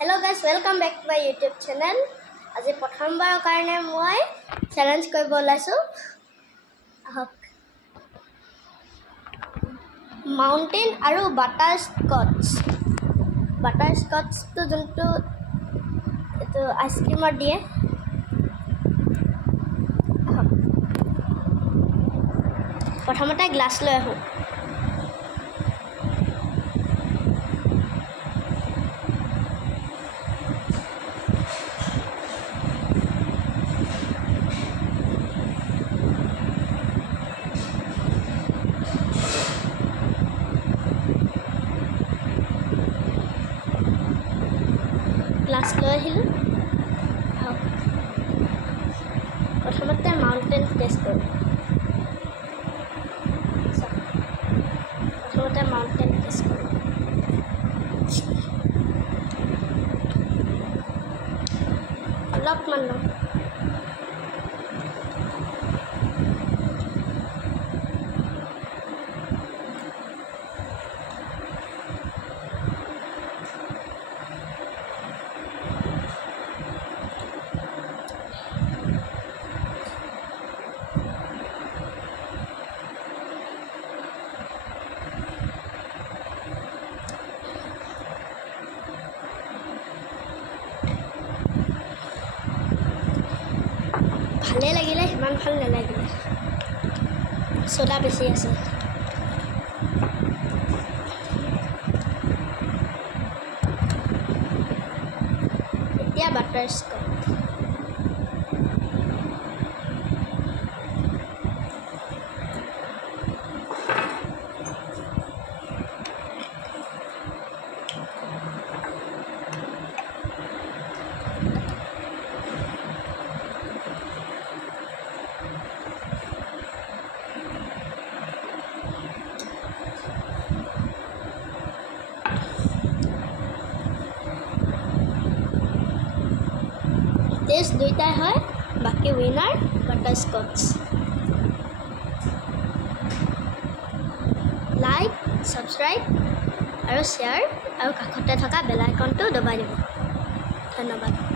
Hello guys, welcome back to my YouTube channel. আজি প্ৰথমবাৰৰ কাৰণে মই চ্যালেঞ্জ কৰিব ওলাইছো মাউন্টেন আৰু বাটাৰস্কচ তো যোনটো এটো আইসক্ৰিমৰ দিয়ে প্ৰথমতে গ্লাস লৈ আহো গ্লাস লৈ আহিলো প্ৰথমতে মাউন্টেন টেষ্ট কৰো প্ৰথমতে মাউন্টেন টেষ্ট কৰো অলপমান লওঁ ভালে লাগিলে ইমান ভাল নালাগিলে সোডা বেছি আছে এতিয়া বাটাৰস্কচ টেস্ট দুইটাই হয় বাকি উইনাৰ বাটাৰস্কচ লাইক সাবস্ক্ৰাইব আৰু শেয়াৰ আৰু কাষতে থকা বেল আইকনটো দবাই দিব ধন্যবাদ